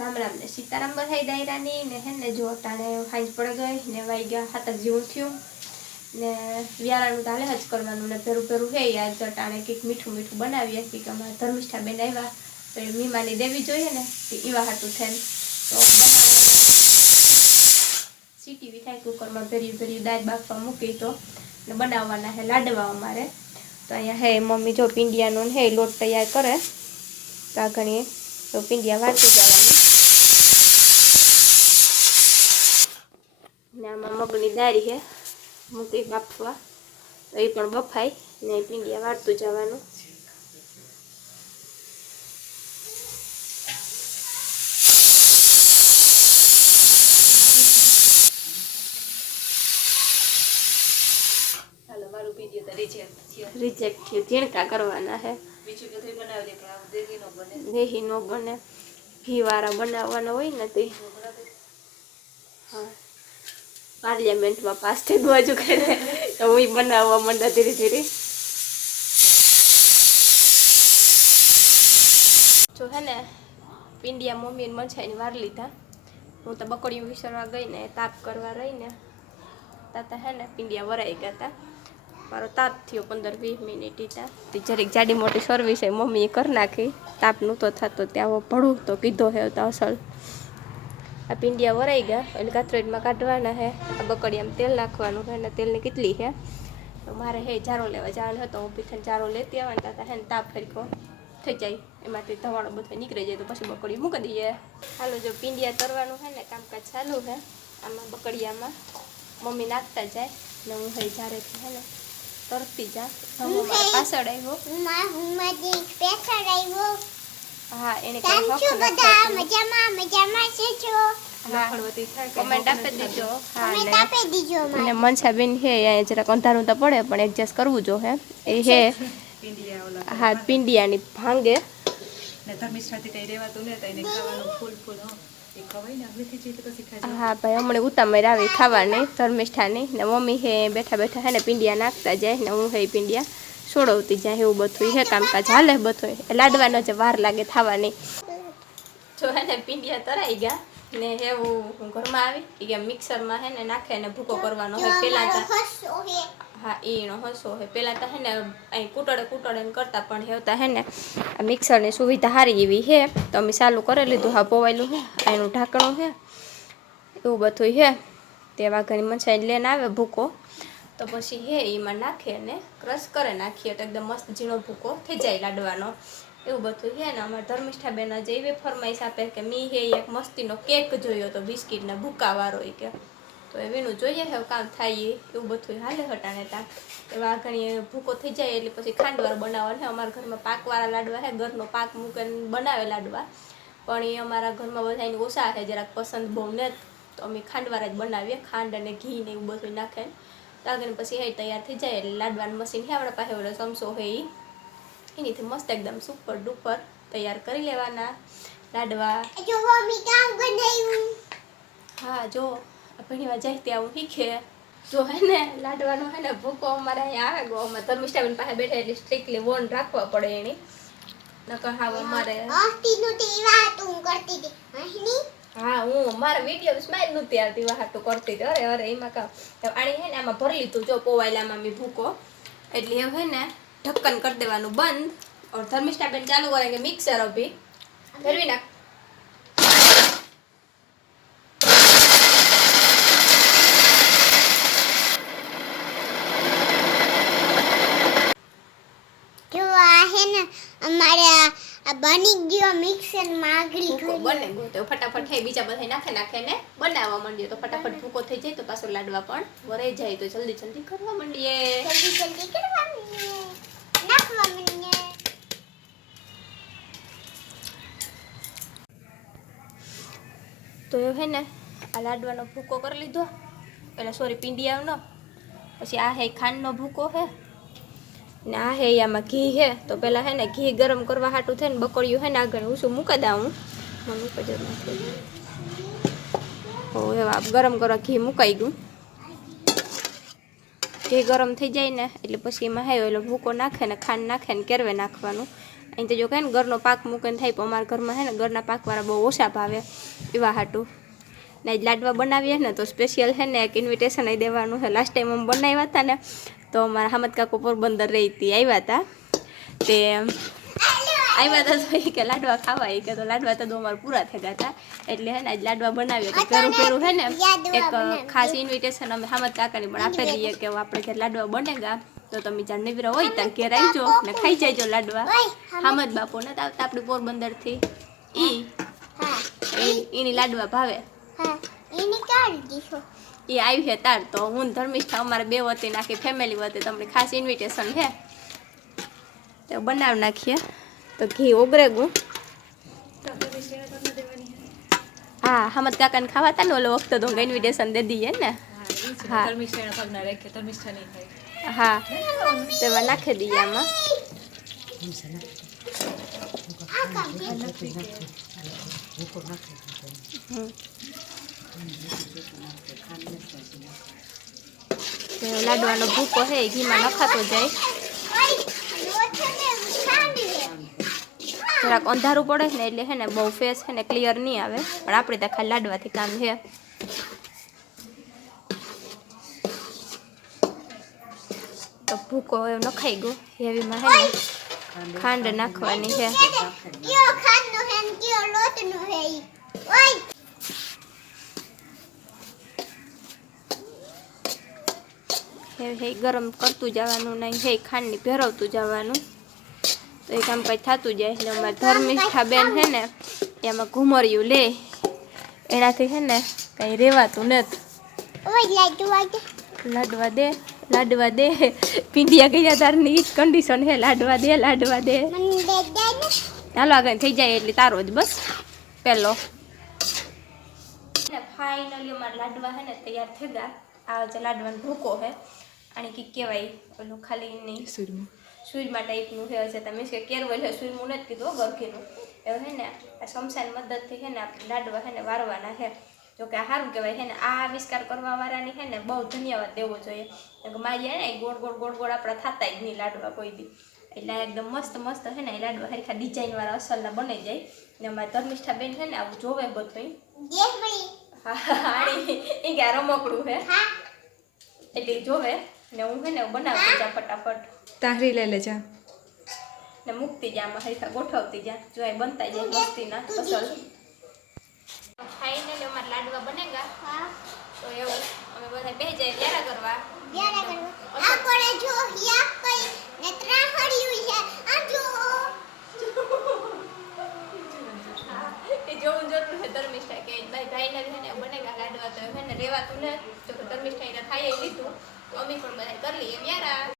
રામ રામ ને સીતારામ બધાય દાયરાની ને હે ને જો અટાણે હાંજ પડી ગઈ ને વાઈ ગયા હાથક જેવું થયું. ને વ્યારાનું તાલે જ કરવાનું ને પેરું પેરું હે આજ અટાણે કંઈક મીઠું મીઠું બનાવીએ, કંઈક અમારા ધર્મિષ્ઠા બેન આવ્યા તો એ મીમાની દેવી જોઈએ ને, તે એવા હાટું થઈને તો બનાવવાના. સીટી વિઠાઈ કુકરમાં ભેરી ભેરી દાળ બાફવા મૂકી તો ને બનાવવાના હે લાડવા અમારે. તો અહીંયા હે મમ્મી જો પિંડિયાનો હે લોટ તૈયાર કરે, તો તો પિંડિયા વાંચી જવાનું ને આમાં મગની દારી છે મૂકી બાફવા તો એ પણ બફાય ને પીંડિયા વાળતું જવાનું. રિજેક્ટ થયો. ઝીણકા કરવાના છે? નો બને. દેહી નો બને. ઘીવાળા બનાવવાના હોય ને તે. હા. પાર્લિયામેન્ટમાં પાસ થઈ બાજુ કરે તો હું બનાવવા માંડા ધીરે ધીરે. જો હે ને, પિંડિયા મમ્મીને મરચાઈની વાર લીધા. હું તો બકડીયું વિસરવા ગઈ ને, તાપ કરવા રહી ને. તાતા હે ને, પિંડિયા વરાઈ ગયા હતા મારો તાપ થયો પંદર વીસ મિનિટ હતા તે. જરીક જાડી મોટી સર્વિસ મમ્મીએ કરી નાખી. તાપ નહોતો થતો, ત્યાં ભળું તો કીધો હે તો અસલ. આ પિંડિયા વરાઈ ગયા. એટલે કાથરોઈડમાં કાઢવાના હે. આ બકડીયામાં તેલ નાખવાનું છે અને તેલની કેટલી છે તો મારે હે ચારો લેવા જવાનું હતો. ઊભી થઈને ચારો લેતી આવવાના. તાતા હે તાપ ફરીકો થઈ જાય. એમાંથી ધવાળો બધો નીકળી જાય તો પછી બકડી મૂકી દઈએ. હાલો, જો પિંડિયા તરવાનું છે ને કામકાજ ચાલુ છે આમાં બકડિયામાં મમ્મી નાખતા જાય. ને હું હે જારેથી હે ને તરતી જા. પાછળ આવ્યો. સ્પેશિયલ આવ્યો. હા એને કેમ કઈ છો બધા. નથી મજામાં મજામાં છે છો? હા લખણવતી થાય કે આપી દેજો. હા તમે ને તાપી દીજો અને મનસાબેન હે અહીંયા જરાક અંધારું તો પડે પણ એડજસ્ટ કરવું જો હે. એ હે હા પિંડિયાની ભાંગે. ને ધર્મિષ્ઠાથી કઈ રહેવાતું ને તો એને ખાવાનું ફૂલ ફૂલ હો. એ ખવાય ને આગળથી જઈએ તો પછી ખાજો હા ભાઈ હમણાં ઉતામર આવી ખાવાની ધર્મિષ્ઠાની. ને મમ્મી હે બેઠા બેઠા હે ને પિંડિયા નાખતા જાય ને હું હે પિંડિયા. સોડવતી જાય એવું બધું હે કામકાજ હાલે બધું લાડવાનો જે વાર લાગે થવાની. જો હે ને પિંડિયા તરાઈ ગયા ને એવું ઘરમાં આવી. કે મિક્સરમાં હે ને નાખે ને ભૂકો કરવાનો હોય તો. હા એનો હસો હે. પેલા તો હે ને અહીં કૂટડે કૂટડે કરતા પણ હેવતા હે ને મિક્સરની સુવિધા સારી એવી હે. તો અમે ચાલુ કરી લીધું, હા, પોવાયેલું હે એનું ઢાંકણું હે. એવું બધું હે. તેવા ઘણી મચાઈ લઈને આવે ભૂકો. તો પછી હે, એમાં નાખે ને ક્રશ કરે, નાખીએ તો એકદમ મસ્ત ઝીણો ભૂકો થઈ જાય લાડવાનો. એવું બધું હે ને, અમારા ધર્મિષ્ઠા બેન જે એવી ફરમાઈશ આપે કે મી હે એક મસ્તીનો કેક જોયો તો બિસ્કીટના ભૂકાવાળો એ કે. તો એનું જોઈએ હવે કામ થાય એવું બધું હાલે હટાણે તા. એવા ઘણી ભૂકો થઈ જાય એટલે પછી ખાંડવાર બનાવવાનું ને અમારા ઘરમાં પાકવાળા લાડવા છે ઘરનો પાક મૂકીને બનાવે લાડવા. પણ એ અમારા ઘરમાં બધા એની ઓછા છે જરાક પસંદ બહુ ને તો અમે ખાંડવાળા જ બનાવીએ, ખાંડ અને ઘી ને એવું બધું નાખે આગળ પછી હે તૈયાર થઈ જાય એટલે લાડવાનું મશીન હે આપણા પાસે ઓલો ચમચો હોય એનીથી મસ્ત એકદમ સુપર ડુપર તૈયાર કરી લેવાના લાડવા. હા જો ભણીવા જાય ત્યાં હું શીખે. જો હે ને લાડવાનો હે ને ભૂકો અમારે અહીંયા આવે ગો અમારે ધર્મિષ્ઠાબેન પાસે બેઠા એટલે સ્ટ્રિક્ટલી વોન રાખવા પડે એની. નકર હાવ અમારે કરતી હતી. હા હું મારા વીડિયો સ્માઈલ નહોતી આવતી તો કરતી હતી અરે અરે એમાં કામ. આણી હે ને આમાં ભરી લીધું જો પોવાયેલામાં મેં ભૂકો. એટલે એવું હે ને ઢક્કન કરી દેવાનું બંધ. ઓર ધર્મિષ્ઠાબેન ચાલુ કરે કે મિક્સર અભી. ફેરવી નાખ જો આ હે ને અમારે આ- આ બની એન્ડ માગડી બને. તો ફટાફટ હે બીજા બધા નાખે નાખે ને બનાવવા માંડીએ. તો ફટાફટ ભૂકો થઈ જાય તો પાછો લાડવા પણ વરાઈ જાય. તો જલ્દી જલ્દી કરવા માંડીએ. જલ્દી જલ્દી કરવાનું નાખવા મને તો એ હે ને આ લાડવાનો ભૂકો કરી લીધો. પેલા સોરી પિંડિયાનો પછી આ હે ખાંડનો ભૂકો હે. ને આ હે, આમાં ઘી હે તો પેલા હે ને ઘી ગરમ કરવા હાટું થાય ને બકડિયું હે ને આગળ હું શું મૂકી દઉં? હું મૂકી દઉં એવા ગરમ કરવા ઘી મુકાઈ ગયું. ઘી ગરમ થઈ જાય ને, એટલે પછી એમાં હે એટલે ભૂકો નાખે ને, ખાંડ નાખે ને કેરવે નાખવાનું. અહીં તો જો કહે ને ઘરનો પાક મૂકે થાય, પણ અમારા ઘરમાં હે ને ઘરના પાકવાળા બહુ ઓછા ભાવે એવા હાટું. ને લાડવા બનાવીએ ને તો સ્પેશિયલ છે ને એક ઇન્વિટેશન અહીં દેવાનું છે લાસ્ટ ટાઈમ અમે બનાવ્યા હતા ને તો અમારા હામદ કાકો પોરબંદર રહી હતી આવ્યા હતા. તે આવ્યા હતા તો એ કે લાડવા ખાવા કે તો લાડવા તો અમારે પૂરા થઈ ગયા હતા. એટલે હે ને આજ લાડવા બનાવ્યા કે ઘરું ઘરું હે ને એક ખાસ ઇન્વિટેશન અમે હમદ કાકાની પણ આપી દઈએ કે આપણે ઘેર લાડવા બનેગા તો તમે જ્યાં નિવરા હોય ત્યાં ઘેર આવજો ને ખાઈ જાયજો લાડવા. હામદ બાપુ ને આવતા આપણી પોરબંદરથી. થી ઈ- એની લાડવા ભાવે. હા એની કાઢી દીધો. એ આવી છે તાર. તો હું ધર્મિષ્ઠા અમારે બે વતી નાખી ફેમિલી વતી. તમને ખાસ ઇન્વિટેશન છે. તો બનાવી નાખીએ. તો ઘી ઓગરે ગું તો તો હે. હમદ કાકાને ખાવા હતા ને ઓલો વખતે તો ઇન્વિટેશન દે દઈએ ને. હા હા. તેમાં નાખી દઈએ આમાં. હમ. તો લાડવાનો ભૂકો એ ઘીમાં નખાતો જાય. જરાક અંધારું પડે ને, એટલે હે ને બહુ ફેસ છે ને ક્લિયર નહીં આવે. પણ આપણે ત્યાં ખાલી લાડવાથી કામ છે. તો ભૂકો નખાઈ ગયો. હેવીમાં હે ને ખાંડ નાખવાની છે કયો ખાંડનો હે ગરમ કરતું જવાનું નહીં હે ખાંડની ભેરવતું જવાનું. તો એ કામ કંઈ થતું જાય એટલે અમારે ધર્મિષ્ઠા બેન છે ને એમાં ઘુમરિયું લે. એનાથી છે ને કંઈ રહેવાતું નથી. લાડવા દે લાડવા દે. પીંડિયા ગયા તારની ઈ જ કન્ડિશન હે લાડવા દે લાડવા દે. હાલો આગળ થઈ જાય એટલે તારો જ બસ. પહેલો ફાઇનલી અમારા લાડવા હે ને તૈયાર થઈ ગયા. આ જે લાડવાનો ભૂકો હે. આને કી કહેવાય ઓલું ખાલી નહીં સુરમું સુરમા ટાઈપનું છે હશે તમે કે કેરવલ હે સુરમું નથી કીધું ગરકીનું એવું હે ને આ શમશાન મદદથી છે ને લાડવા છે ને વારવાના હે જો કે સારું કહેવાય છે ને આ આવિષ્કાર કરવા વાળાની છે ને બહુ ધન્યવાદ દેવો જોઈએ મારી હે ને ગોળ ગોળ ગોળ ગોળ આપણા થતા જ નહીં લાડવા કોઈ દી એટલે એકદમ મસ્ત મસ્ત છે ને એ લાડવા હરખા ડિઝાઇન વાળા અસલના બની જાય ને અમારી ધર્મિષ્ઠા બેન છે ને આવું જોવે બધું હા એ કે રમકડું છે એટલે જોવે ને હું છે ને બનાવતી જા ફટાફટ. તારી લઈ લેજા ને મૂકતી જા આમાં હરીફા ગોઠવતી જા જો એ બનતા જાય મસ્તીના અસલ. ફાઇનલી અમારા લાડવા બનેગા. હા. તો એવું અમે બધા બે જાય વ્યારા કરવા. જ્યારે કરવા. આ કોણે